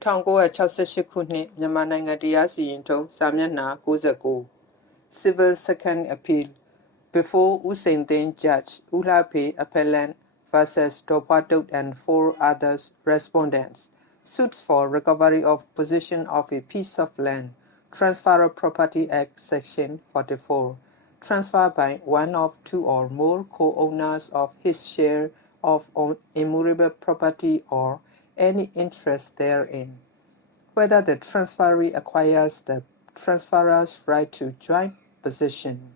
1968 ခုနှစ်မြန်မာနိုင်ငံတရားစီရင်ထုံးစာမျက်နှာ69 Civil Second Appeal before Usain Judge Ulape Appellant versus Dopatuk and 4 others respondents suits for recovery of possession of a piece of land Transfer of Property Act Section 44 transfer by one of two or more co-owners of his share of immovable property or any interest therein, whether the transferee acquires the transferor's right to joint possession.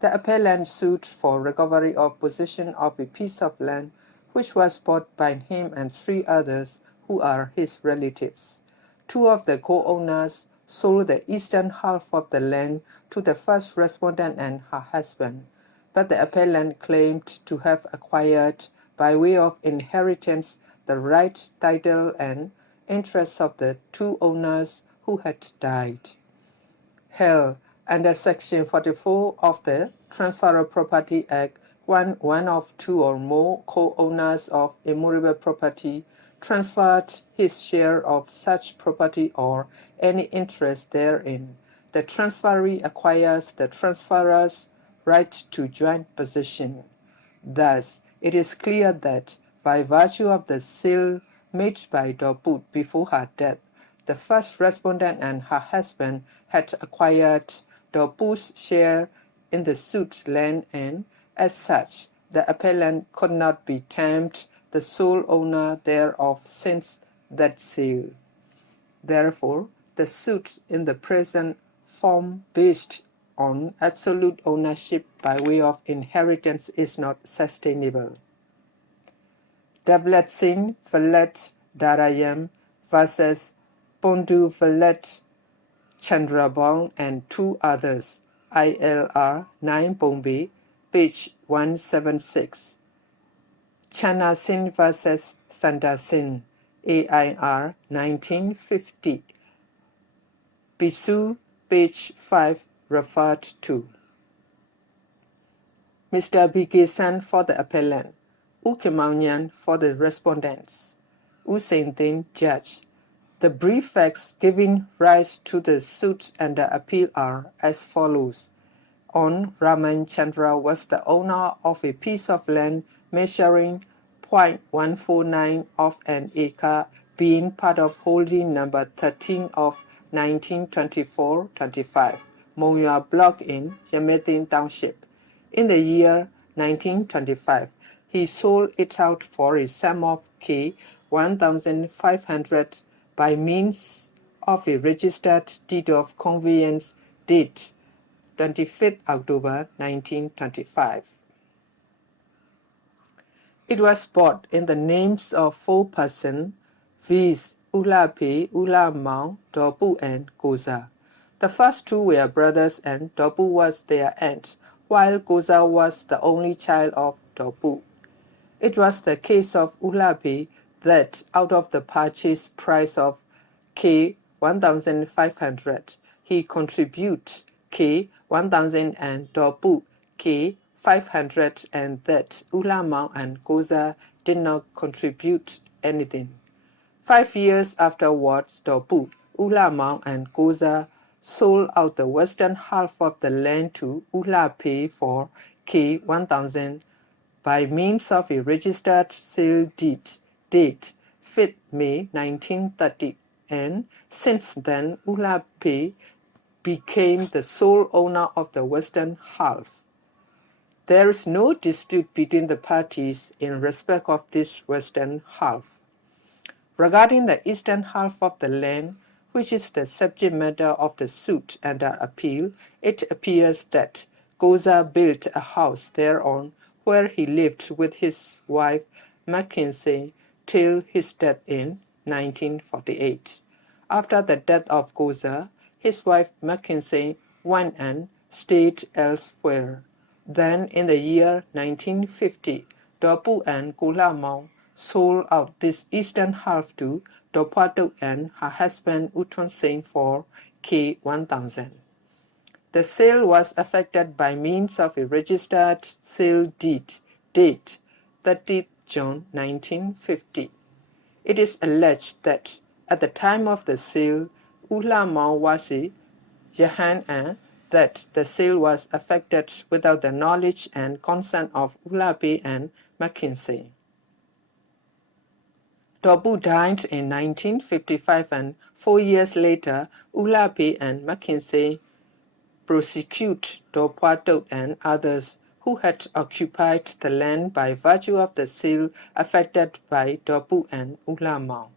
The appellant sued for recovery of possession of a piece of land which was bought by him and 3 others who are his relatives. 2 of the co-owners sold the eastern half of the land to the first respondent and her husband, but the appellant claimed to have acquired by way of inheritance the right, title, and interests of the 2 owners who had died. Held under Section 44 of the Transfer of Property Act, one of 2 or more co-owners of immovable property transferred his share of such property or any interest therein. The transferee acquires the transferor's right to joint possession. Thus, it is clear that by virtue of the sale made by Doput before her death, the first respondent and her husband had acquired Doput's share in the suit's land and, as such, the appellant could not be termed the sole owner thereof since that sale. Therefore, the suit in the present form based on absolute ownership by way of inheritance is not sustainable. Devlet Singh Valet Darayam versus Pondu Valet Chandrabong and 2 others, ILR 9 Bombay, page 176. Chana Singh versus Sandar Singh, AIR 1950. Bisu, page 5, referred to. Mr. Bigesan for the appellant, Ukimaunyan for the respondents, Usain Judge. The brief facts giving rise to the suit and the appeal are as follows. On Raman Chandra was the owner of a piece of land measuring 0.149 of an acre, being part of holding number 13 of 1924-25, Monywa Block in Yametin Township. In the year 1925, he sold it out for a sum of K1,500 by means of a registered deed of conveyance date 25th October 1925. It was bought in the names of 4 persons, viz. Ulape, Ulamau, Dopu, and Goza. The first 2 were brothers and Dopu was their aunt, while Goza was the only child of Dopu. It was the case of Ulape that out of the purchase price of K1,500, he contributes K1,000 and Dopu K500, and that Ulamau and Goza did not contribute anything. 5 years afterwards, Dopu, Ulamau, and Goza sold out the western half of the land to Ulape for K1,000 by means of a registered sale deed date 5th May 1930, and since then Ulape became the sole owner of the western half. There is no dispute between the parties in respect of this western half. Regarding the eastern half of the land, which is the subject matter of the suit and the appeal, it appears that Goza built a house thereon where he lived with his wife Mackenzie till his death in 1948. After the death of Goza, his wife Mackenzie went and stayed elsewhere. Then in the year 1950, Dopu and Kulamau sold out this eastern half to Dopatuk and her husband Uton Singh for K1,000. The sale was effected by means of a registered sale deed date 30th June 1950. It is alleged that At the time of the sale, Ulamau Wasi, Jahan, and that the sale was effected without the knowledge and consent of Ulapi and Mackenzie. Dobu died in 1955, and 4 years later, Ulapi and Mackenzie prosecute Dopato and others who had occupied the land by virtue of the sale affected by Dobu and Ulamau.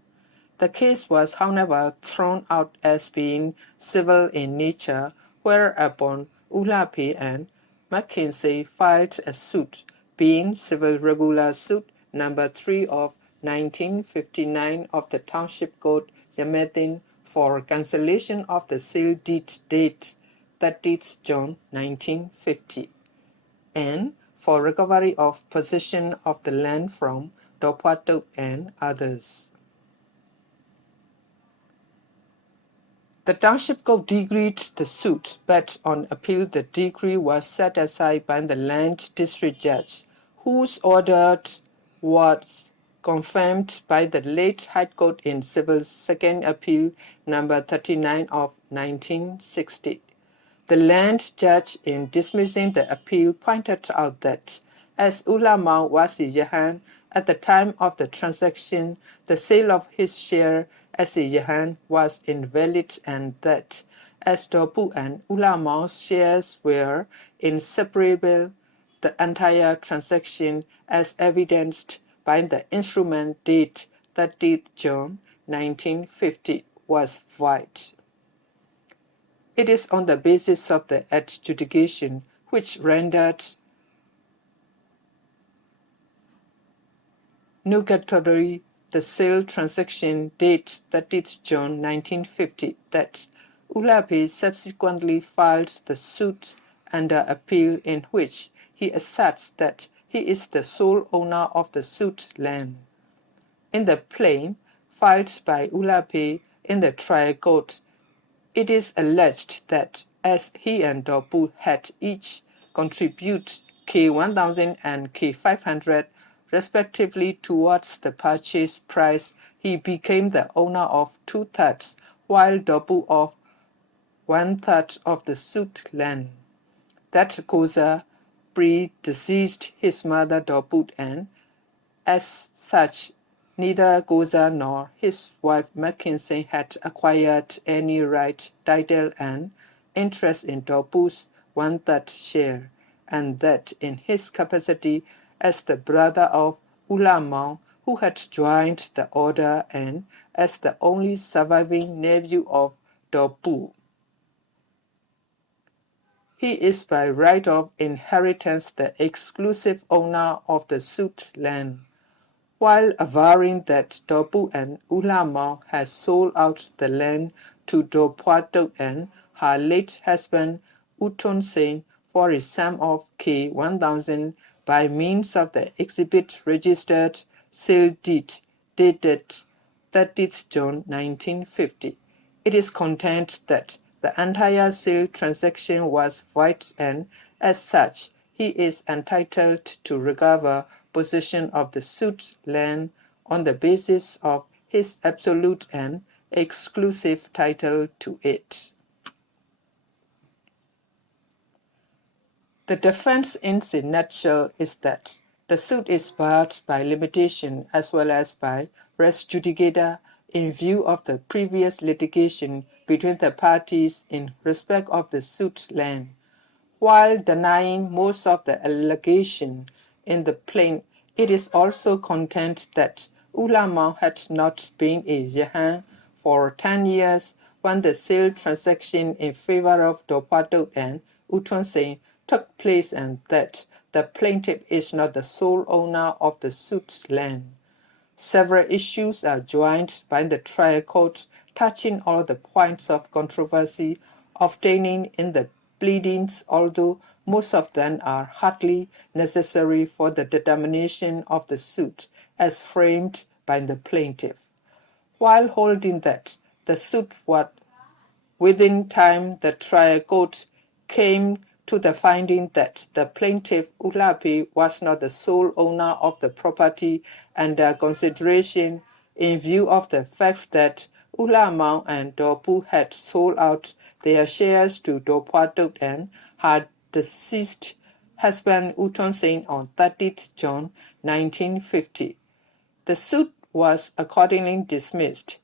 The case was, however, thrown out as being civil in nature, whereupon Ulapi and Mackenzie filed a suit, being Civil Regular Suit number 3 of 1959 of the Township Code, Yametin, for cancellation of the sale deed date 30th June 1950, and for recovery of possession of the land from Dopato and others. The Township Code decreed the suit, but on appeal the decree was set aside by the Land District Judge, whose order was confirmed by the late High Court in Civil Second Appeal number 39 of 1960. The land judge, in dismissing the appeal, pointed out that, as Ulamau Wasi Yahan, at the time of the transaction, the sale of his share as a Yahan was invalid, and that, as Dobu and Ulamau's shares were inseparable, the entire transaction, as evidenced by the instrument date 30th June 1950, was void. It is on the basis of the adjudication which rendered nugatory the sale transaction date 30th June 1950 that Ulapi subsequently filed the suit under appeal, in which he asserts that he is the sole owner of the suit land. In the plaint filed by Ulapi in the trial court, it is alleged that, as he and Dobu had each contribute K1000 and K500 respectively towards the purchase price, he became the owner of 2/3, while Dobu of 1/3 of the suit land. That Goza predeceased his mother Dobu, and as such, neither Goza nor his wife Mackenzie had acquired any right, title, and interest in Dobu's 1/3 share, and that in his capacity as the brother of Ulamau, who had joined the order, and as the only surviving nephew of Dobu, he is by right of inheritance the exclusive owner of the suit land, while averring that Dobu and Ulamau had sold out the land to Dopato and her late husband Uton Sen for a sum of K1000 by means of the exhibit registered sale deed dated 30th June 1950. It is contended that the entire sale transaction was void, and as such, he is entitled to recover possession of the suit land on the basis of his absolute and exclusive title to it. The defense in a nutshell is that the suit is barred by limitation as well as by res judicata in view of the previous litigation between the parties in respect of the suit land, while denying most of the allegation in the plaint. It is also contended that Ulamau had not been a Yahan for 10 years when the sale transaction in favor of Dopato and Utonse took place, and that the plaintiff is not the sole owner of the suit land. Several issues are joined by the trial court, touching all the points of controversy obtaining in the pleadings, although most of them are hardly necessary for the determination of the suit as framed by the plaintiff. While holding that the suit was within time, the trial court came to the finding that the plaintiff Ulapi was not the sole owner of the property under consideration in view of the facts that Ulamau and Dorpu had sold out their shares to Dorpatok and her deceased husband Utonsing on 30th June 1950. The suit was accordingly dismissed.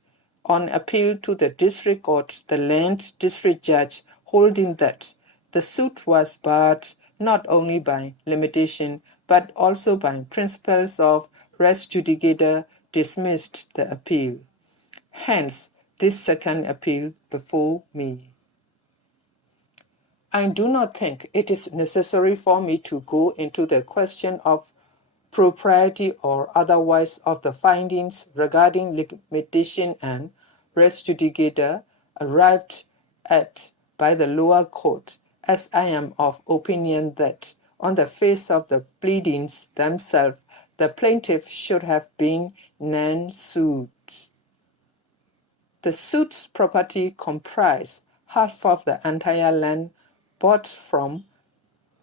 On appeal to the district court, the land district judge holding that the suit was barred not only by limitation but also by principles of res judicata dismissed the appeal. Hence, this second appeal before me. I do not think it is necessary for me to go into the question of propriety or otherwise of the findings regarding limitation and res judicata arrived at by the lower court, as I am of opinion that on the face of the pleadings themselves, the plaintiff should have been non-sued. The suit's property comprised half of the entire land bought from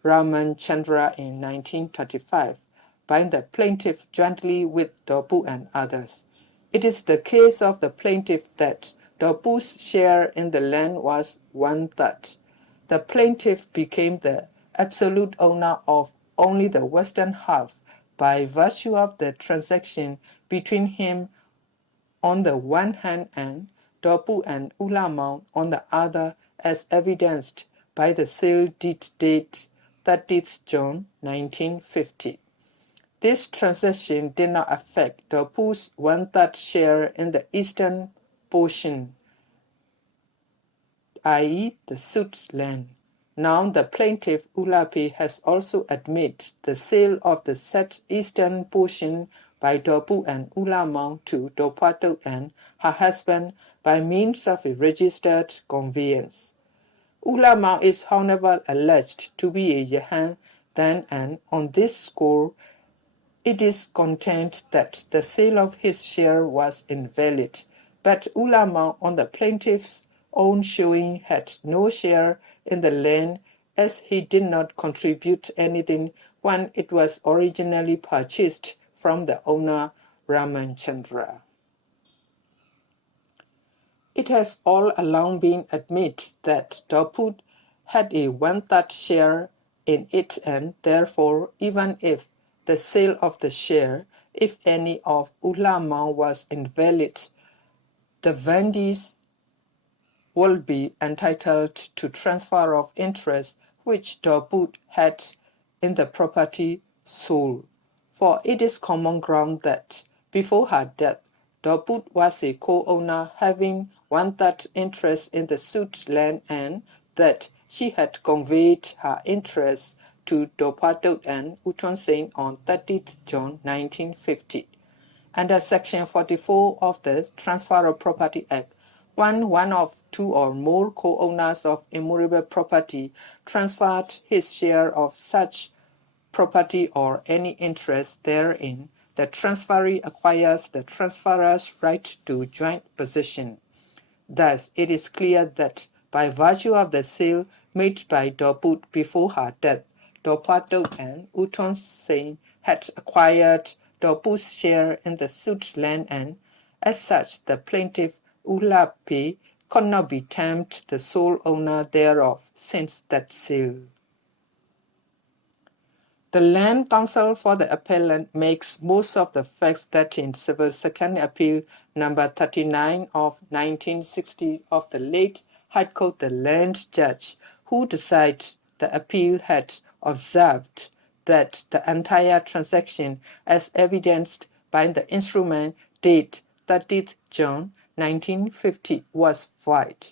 Raman Chandra in 1935 by the plaintiff jointly with Dorpu and others. It is the case of the plaintiff that Dorpu's share in the land was 1/3. The plaintiff became the absolute owner of only the western half by virtue of the transaction between him on the one hand and Dorpu and Ulamau on the other, as evidenced by the sale deed date 30th June 1950. This transaction did not affect Dorpu's 1/3 share in the eastern portion, i.e. the suit's land. Now the plaintiff Ulapi has also admitted the sale of the said eastern portion by Dorpu and Ulamau to Dorpato and her husband by means of a registered conveyance. Ulamau is, however, alleged to be a Yahan then, and on this score, it is contended that the sale of his share was invalid, but Ulamau, on the plaintiff's own showing, had no share in the land as he did not contribute anything when it was originally purchased from the owner Raman Chandra. It has all along been admitted that Dorpu had a 1/3 share in it, and therefore, even if the sale of the share, if any, of Ulamau was invalid, the vendees will be entitled to transfer of interest which Dorpu had in the property sold. For it is common ground that before her death, Dorpu was a co-owner having 1/3 interest in the suit land, and that she had conveyed her interest to Dorpato and Utonsing on 30th June 1950. Under Section 44 of the Transfer of Property Act, when one of two or more co-owners of immovable property transferred his share of such property or any interest therein, the transferee acquires the transferor's right to joint possession. Thus, it is clear that by virtue of the sale made by Dorpu before her death, Dorpato and Utonsing had acquired Dorpu's share in the suit land, and as such, the plaintiff Ulapi could not be termed the sole owner thereof since that sale. The Land Council for the appellant makes most of the facts that in Civil Second Appeal number 39 of 1960 of the late High Court the Land Judge who decided the appeal had observed that the entire transaction as evidenced by the instrument date 30th June 1950 was void.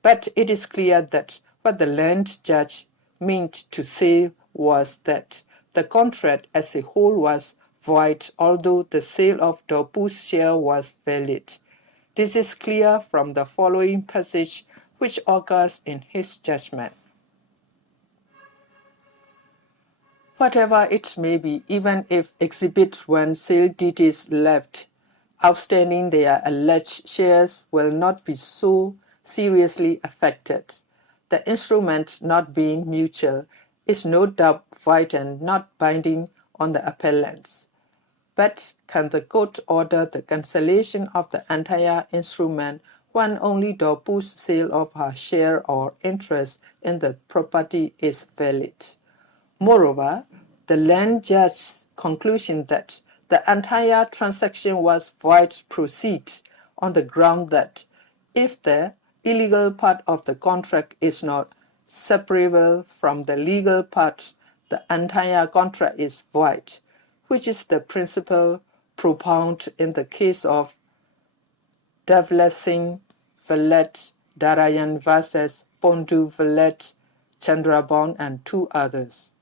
But it is clear that what the land judge meant to say was that the contract as a whole was void, although the sale of Dorpu's share was valid. This is clear from the following passage which occurs in his judgment. Whatever it may be, even if Exhibit 1 sale deed is left outstanding, their alleged shares will not be so seriously affected. The instrument not being mutual is no doubt void and not binding on the appellants. But can the court order the cancellation of the entire instrument when only Dorpu's sale of her share or interest in the property is valid. Moreover, the land judge's conclusion that the entire transaction was void proceeds on the ground that if the illegal part of the contract is not separable from the legal part, the entire contract is void, which is the principle propounded in the case of Devlet Singh Velet Darayan versus Pondu Velet Chandrabon and two others.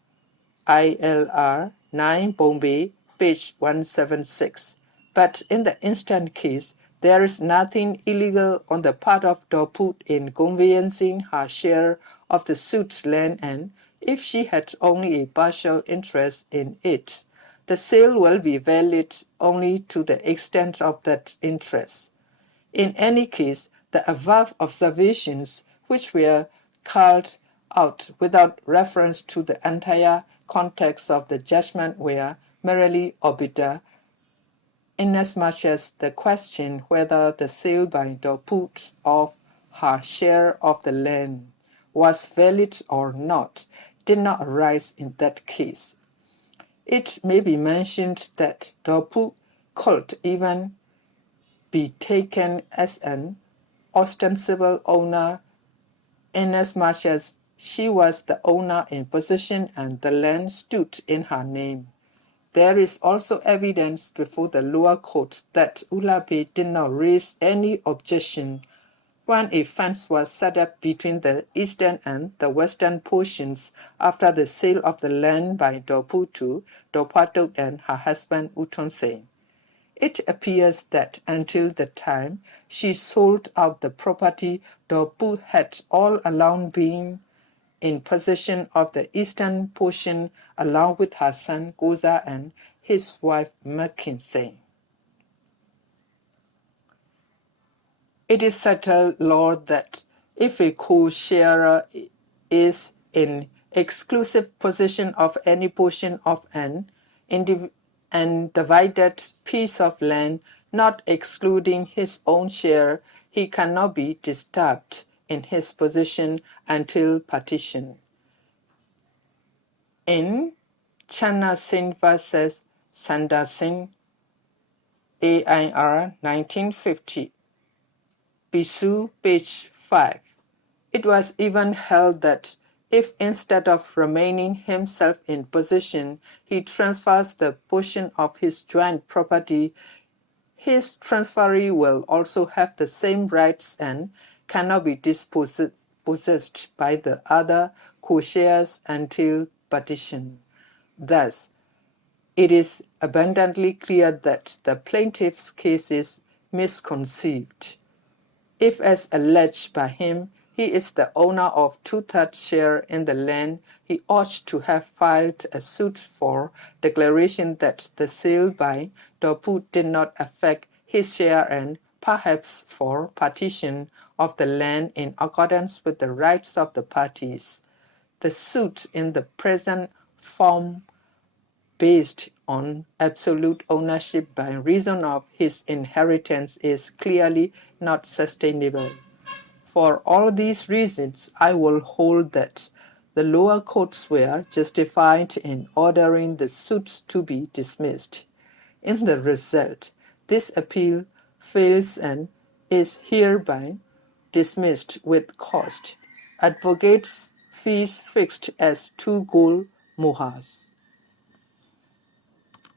ILR 9 Bombay, page 176. But in the instant case, there is nothing illegal on the part of Dorpu in conveyancing her share of the suit's land, and if she had only a partial interest in it, the sale will be valid only to the extent of that interest. In any case, the above observations, which were called out without reference to the entire context of the judgment, were merely obiter, inasmuch as the question whether the sale by Dorpu of her share of the land was valid or not did not arise in that case. It may be mentioned that Dorpu could even be taken as an ostensible owner inasmuch as she was the owner in possession and the land stood in her name. There is also evidence before the lower court that Ulape did not raise any objection when a fence was set up between the eastern and the western portions after the sale of the land by Dorpu to Dorpatok and her husband Utonse. It appears that until the time she sold out the property, Dorpu had all along been in possession of the eastern portion along with her son Goza and his wife Mackenzie. It is settled law that if a co-sharer is in exclusive possession of any portion of an divided piece of land, not excluding his own share, he cannot be disturbed in his possession until partition. In Channa Singh versus Sandar Singh, AIR 1950, Bisu, page 5, it was even held that if instead of remaining himself in possession, he transfers the portion of his joint property, his transferee will also have the same rights and cannot be dispossessed by the other co-sharers until partition. Thus, it is abundantly clear that the plaintiff's case is misconceived. If, as alleged by him, he is the owner of 2/3 share in the land, he ought to have filed a suit for declaration that the sale by Dorpu did not affect his share and perhaps for partition of the land in accordance with the rights of the parties. The suit in the present form based on absolute ownership by reason of his inheritance is clearly not sustainable. For all these reasons, I will hold that the lower courts were justified in ordering the suits to be dismissed. In the result, this appeal fails and is hereby dismissed with cost. Advocates' fees fixed as 2 gold mohars.